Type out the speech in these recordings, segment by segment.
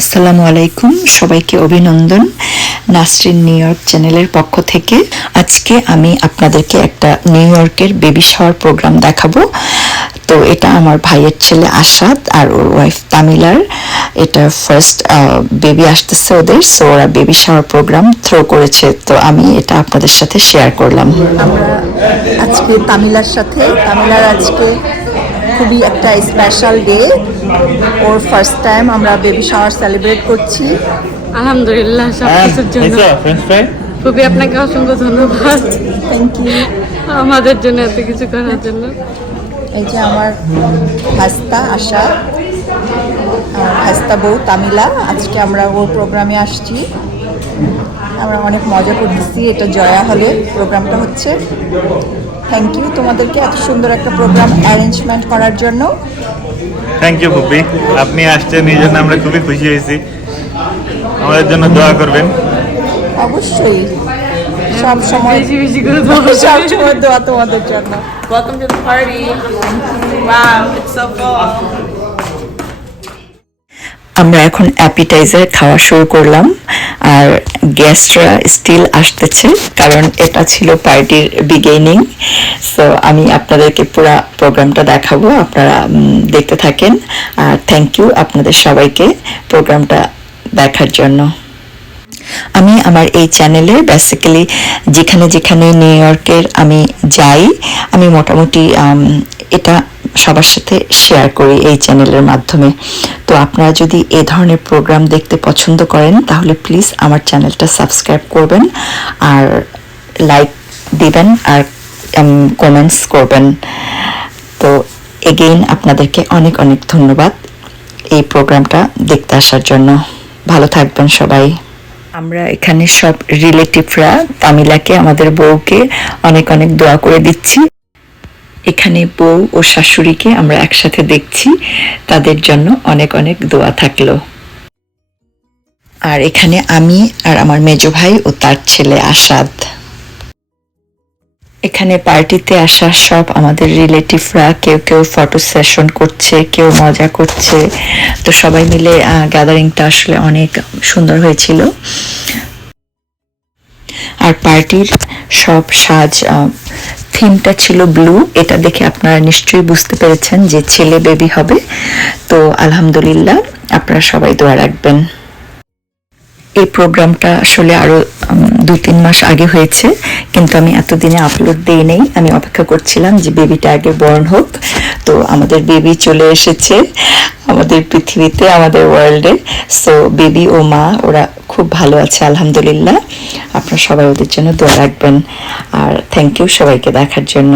আসসালামু আলাইকুম, সবাইকে অভিনন্দন নাসরিন নিউ ইয়র্ক চ্যানেলের পক্ষ থেকে। আজকে আমি আপনাদেরকে একটা নিউ ইয়র্কের বেবি শাওয়ার প্রোগ্রাম দেখাবো। তো এটা আমার ভাইয়ের ছেলে আশাদ আর ওর ওয়াইফ তামিলার এটা ফার্স্ট বেবি আসতেছে ওদের, সো ওরা বেবি শাওয়ার প্রোগ্রাম থ্রো করেছে, তো আমি এটা আপনাদের সাথে শেয়ার করলাম। আমরা আজকে তামিলার আজকে খুবই একটা স্পেশাল ডে, ওর ফার্স্ট টাইম আমরা বেবি শাওয়ার সেলিব্রেট করছি। আলহামদুলিল্লাহ সবকিছুর জন্য খুবই আপনাকে অসংখ্য ধন্যবাদ। থ্যাংক ইউ আমাদের জন্য এত কিছু করার জন্য। এই যে আমার হাস্তা আশা, হাস্তা বউ তামিলা, আজকে আমরা ওর প্রোগ্রামে আসছি। আমরা অনেক মজা করতেছি, এটা জয়া হলে প্রোগ্রামটা হচ্ছে। থ্যাংক ইউ তোমাদেরকে এত সুন্দর একটা প্রোগ্রাম অ্যারেঞ্জমেন্ট করার জন্য। থ্যাংক ইউ ফুপি, আপনি আসছেন এই জন্য আমরা খুবই খুশি হয়েছি। আমাদের জন্য দোয়া করবেন। অবশ্যই, সব সময় বেশি বেশি করে দোয়া সব সময় দোয়া তোমাদের জন্য। Welcome to the party. Wow, it's so full. আমরা এখন অ্যাপিটাইজার খাওয়া শুরু করলাম, আর গেস্টরা স্টিল আসতেছে, কারণ এটা ছিল পার্টির বিগিনিং। সো আমি আপনাদেরকে পুরো প্রোগ্রামটা দেখাবো, আপনারা দেখতে থাকেন। আর থ্যাংক ইউ আপনাদের সবাইকে প্রোগ্রামটা দেখার জন্য। আমি আমার এই চ্যানেলে বেসিক্যালি যেখানে যেখানে নিউ ইয়র্কের আমি যাই, আমি মোটামুটি এটা সবার সাথে শেয়ার করি এই চ্যানেলের মাধ্যমে। তো আপনারা যদি এই ধরনের প্রোগ্রাম দেখতে পছন্দ করেন তাহলে প্লিজ আমার চ্যানেলটা সাবস্ক্রাইব করবেন, আর লাইক দিবেন, আর কমেন্টস করবেন। তো এগেইন আপনাদেরকে অনেক অনেক ধন্যবাদ এই প্রোগ্রামটা দেখতে আসার জন্য। ভালো থাকবেন সবাই। আমরা এখানে সব রিলেটিভরা তামিলাকে, আমাদের বউকে অনেক অনেক দোয়া করে দিচ্ছি। এখানে বউ ও শাশুড়িকে আমরা একসাথে দেখছি, তাদের জন্য অনেক অনেক দোয়া থাকলো। আর এখানে আমি আর আমার মেজো ভাই ও তার ছেলে আসাদ। এখানে পার্টিতে আসা সব আমাদের রিলেটিভরা, কেউ কেউ ফটো সেশন করছে, কেউ মজা করছে। তো সবাই মিলে গ্যাদারিংটা আসলে অনেক সুন্দর হয়েছিল। আর পার্টির সব সাজ থিমটা ছিল ব্লু, এটা দেখে আপনারা নিশ্চয়ই বুঝতে পেরেছেন যে ছেলে বেবি হবে। তো আলহামদুলিল্লাহ, আপনারা সবাই দোয়া রাখবেন। এই প্রোগ্রামটা আসলে আরো 2-3 মাস আগে হয়েছে, কিন্তু আমি এতদিনে আপলোড দিই নেই। আমি অপেক্ষা করছিলাম যে বেবিটা আগে বর্ন হোক। তো আমাদের বেবি চলে এসেছে আমাদের পৃথিবীতে, আমাদের ওয়ার্ল্ডে। সো বেবি ও মা ওরা খুব ভালো আছে আলহামদুলিল্লাহ। আপনারা সবাই ওদের জন্য দোয়া রাখবেন। আর থ্যাংক ইউ সবাইকে দেখার জন্য।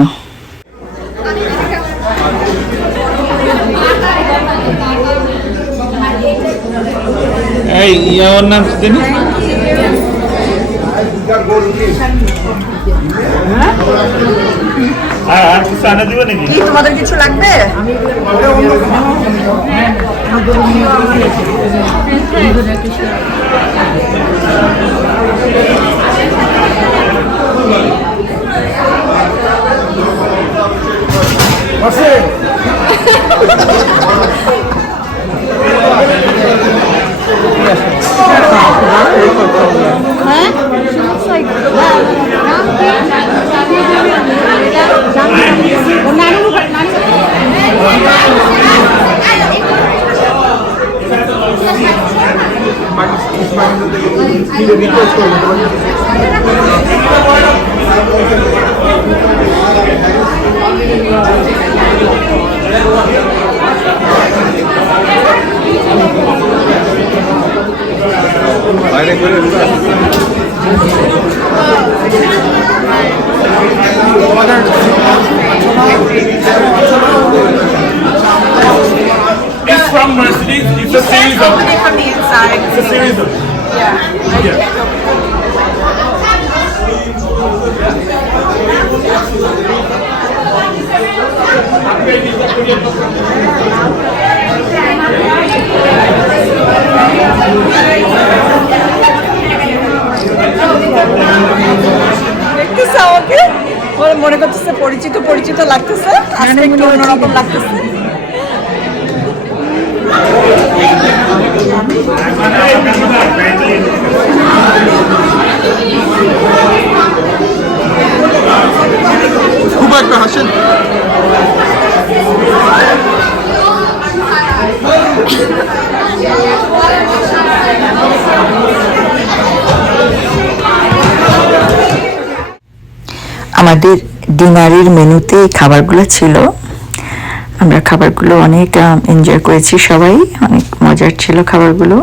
এই ইয়ার নাম কি জানি? আর কিছু আনা দিবে নাকি? কি তোমাদের কিছু লাগবে? It's from Mercedes. It's a series of. Open it from the inside. It's a series of. দেখতেছে আমাকে, মনে করতেছে পরিচিত পরিচিত লাগতেছে, আজকে একটু অন্যরকম লাগতেছে। আমাদের ডিনারের মেনুতে এই খাবারগুলো ছিল। আমরা খাবারগুলো অনেক এনজয় করেছি, সবাই অনেক মজার ছিল খাবারগুলো।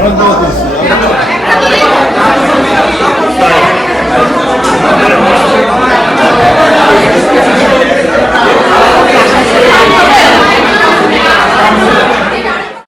অনেক